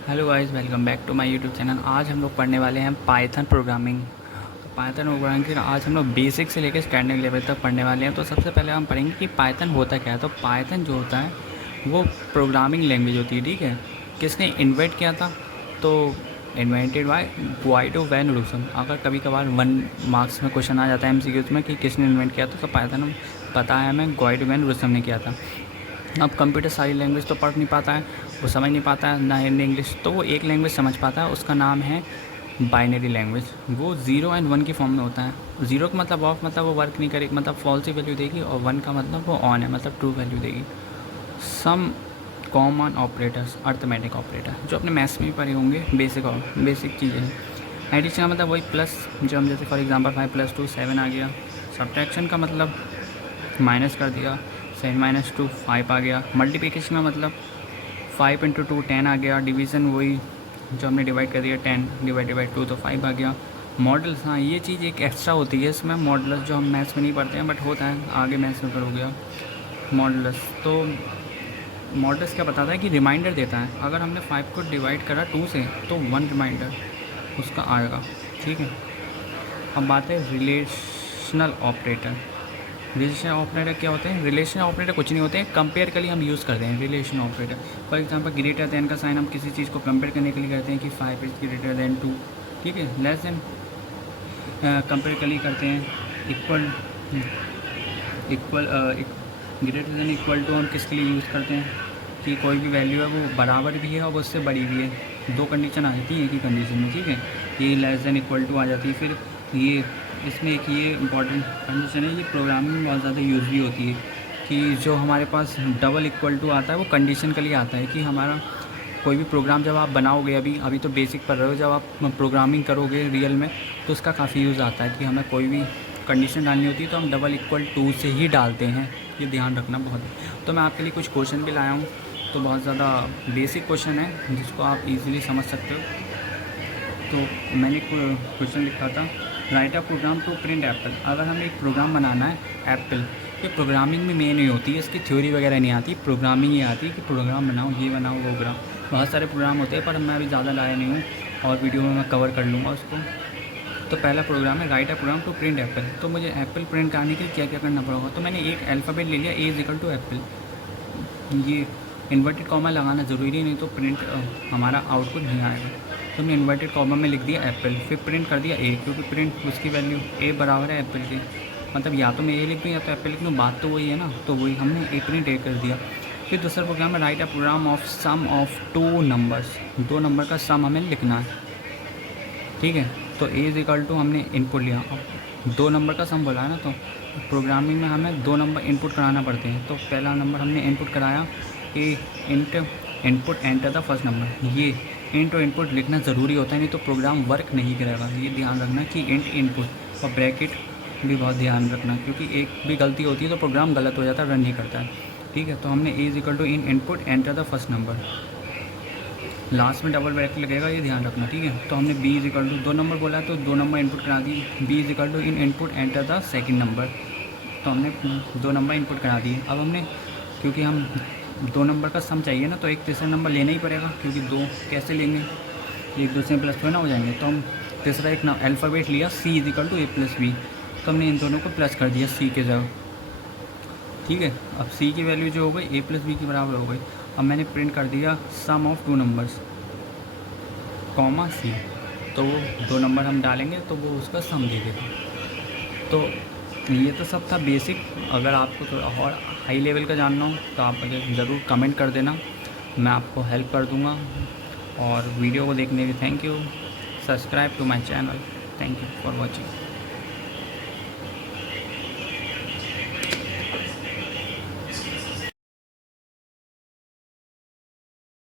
Hello guys, welcome back to my YouTube channel. आज हम लोग पढ़ने वाले हैं पाइथन प्रोग्रामिंग। तो पाइथन प्रोग्रामिंग के आज हम लोग बेसिक से लेकर स्टैंडर्ड लेवल तक पढ़ने वाले हैं। तो सबसे पहले हम पढ़ेंगे कि पाइथन होता क्या है। तो पाइथन जो होता है वो प्रोग्रामिंग लैंग्वेज होती है, ठीक है। किसने इन्वेंट किया था? तो इन्वेंटेड बाय ग्वाइडो वैन रूसन। अगर कभी कभार 1 मार्क्स में क्वेश्चन आ जाता है एमसीक्यूज में कि किसने इन्वेंट किया था, तो पाइथन पता है हमें, ग्वाइडो वैन रूसन ने किया था। अब कंप्यूटर सारी लैंग्वेज तो पढ़ नहीं पाता है, वो समझ नहीं पाता है ना हिंदी इंग्लिश, तो वो एक लैंग्वेज समझ पाता है, उसका नाम है बाइनरी लैंग्वेज। वो 0 एंड 1 की फॉर्म में होता है। 0 का मतलब ऑफ, मतलब वो वर्क नहीं करेगी, मतलब फॉल्स ही वैल्यू देगी, और 1 का मतलब वो ऑन है, मतलब ट्रू वैल्यू देगी। Some common operators, arithmetic operator, जो अपने मैथ्स में भी पढ़े होंगे, बेसिक चीज़ें हैं। एडिशन का मतलब वही प्लस, जो हम जैसे फॉर एग्जांपल 5 + 2 7 आ गया। सब्ट्रैक्शन का मतलब माइनस कर दिया, 7 - 2 5 आ गया। मल्टीप्लिकेशन का मतलब 5 × 2 10 आ गया। डिवीज़न वही जो हमने डिवाइड कर दिया, 10 / 2 तो 5 आ गया। मॉडल्स, हाँ ये चीज़ एक एक्स्ट्रा होती है इसमें, मॉडल्स जो हम मैथ्स में नहीं पढ़ते हैं बट होता है, आगे मैथ्स में पढ़ोगे आप मॉडल्स। तो मॉडल्स क्या बताता है कि रिमाइंडर देता है। अगर हमने 5 को डिवाइड करा 2 से तो 1 रिमाइंडर उसका आएगा, ठीक है। अब बात है रिलेशनल ऑपरेटर। रिलेशन ऑपरेटर क्या होते हैं? रिलेशन ऑपरेटर कुछ नहीं होते हैं, कंपेयर के लिए हम यूज़ करते हैं relation operator. For example greater than का साइन हम किसी चीज़ को कंपेयर करने के लिए करते हैं कि 5 इज़ ग्रेटर देन 2, ठीक है। लेस देन कंपेयर के लिए करते हैं। Equal equal greater than equal to हम किसके लिए यूज़ करते हैं कि कोई भी वैल्यू है वो बराबर भी है और उससे बड़ी भी है। 2 कंडीशन आ जाती है एक ही कंडीशन में, ठीक है। ये लेस देन इक्वल टू आ जाती है। फिर ये इसमें एक ये इंपॉर्टेंट कंडीशन है, ये प्रोग्रामिंग में बहुत ज़्यादा यूज़ भी होती है कि जो हमारे पास डबल इक्वल टू आता है वो कंडीशन के लिए आता है कि हमारा कोई भी प्रोग्राम जब आप बनाओगे, अभी तो बेसिक पढ़ रहे हो, जब आप प्रोग्रामिंग करोगे रियल में तो उसका काफ़ी यूज़ आता है कि हमें कोई भी कंडीशन डालनी होती है तो हम डबल इक्वल टू से ही डालते हैं। ये ध्यान रखना बहुत। तो मैं आपके लिए कुछ क्वेश्चन भी लाया हूँ, तो बहुत ज़्यादा बेसिक क्वेश्चन है जिसको आप इजीली समझ सकते हो। तो मैंने क्वेश्चन लिखा था, write a program to print apple. अगर हमें एक प्रोग्राम बनाना है एप्पल, ये प्रोग्रामिंग में मेन नहीं होती है, इसकी थ्योरी वगैरह नहीं आती, प्रोग्रामिंग ही आती है कि प्रोग्राम बनाओ, ये बनाओ, वो बनाओ। बहुत सारे प्रोग्राम होते हैं पर मैं अभी ज़्यादा लाया नहीं हूँ, और वीडियो में मैं कवर कर लूँगा उसको। तो पहला प्रोग्राम है right a program to print apple. तो मुझे एप्पल प्रिंट कराने के लिए क्या क्या करना पड़ेगा? तो मैंने एक अल्फ़ाबेट ले लिया, A = एप्पल। ये इन्वर्टेड कॉमा लगाना ज़रूरी नहीं, तो प्रिंट हमारा आउटपुट नहीं आएगा। तो हमने इन्वर्टेड कॉमा में लिख दिया एप्पल, फिर प्रिंट कर दिया A, क्योंकि प्रिंट उसकी वैल्यू A बराबर है एप्पल के, मतलब या तो मैं A लिख दूँ या तो एप्पल लिख दूँ, बात तो वही है ना। तो वही हमने A प्रिंट A कर दिया। फिर दूसरा प्रोग्राम है right a program of sum of 2 numbers. 2 number का सम हमें लिखना है, ठीक है। तो A = हमने इनपुट लिया, अब 2 नंबर का सम बोला है ना, तो प्रोग्रामिंग में हमें 2 नंबर इनपुट कराना पड़ते हैं। तो पहला नंबर हमने इनपुट कराया A int input enter the first number. ये इंट और इनपुट लिखना ज़रूरी होता है, नहीं तो प्रोग्राम वर्क नहीं करेगा। ये ध्यान रखना कि इंट इनपुट और ब्रैकेट भी बहुत ध्यान रखना, क्योंकि एक भी गलती होती है तो प्रोग्राम गलत हो जाता है, रन नहीं करता है, ठीक है। तो हमने A = in input enter the first number, last में डबल ब्रैकेट लगेगा, ये ध्यान रखना, ठीक है। तो हमने B = 2 नंबर बोला है तो 2 नंबर इनपुट करा दिए। B = in input enter the second number, तो हमने 2 नंबर इनपुट करा दिए। अब हमने, क्योंकि हम 2 नंबर का सम चाहिए ना, तो एक तीसरा नंबर लेना ही पड़ेगा, क्योंकि 2 कैसे लेंगे, एक दूसरे में प्लस थोड़ा ना हो जाएंगे। तो हम तीसरा एक अल्फ़ाबेट लिया, C = A + B, तो हमने इन दोनों को प्लस कर दिया C के जगह, ठीक है। अब C की वैल्यू जो हो गई A + B के बराबर हो गई। अब मैंने प्रिंट कर दिया सम ऑफ 2 नंबर्स कॉमा C, तो वो 2 नंबर हम डालेंगे तो वो उसका सम दे देगा। तो ये तो सब था बेसिक। अगर आपको थोड़ा और हाई लेवल का जानना हो तो आप मुझे ज़रूर कमेंट कर देना, मैं आपको हेल्प कर दूँगा। और वीडियो को देखने के लिए thank you. Subscribe to my channel. Thank you for watching.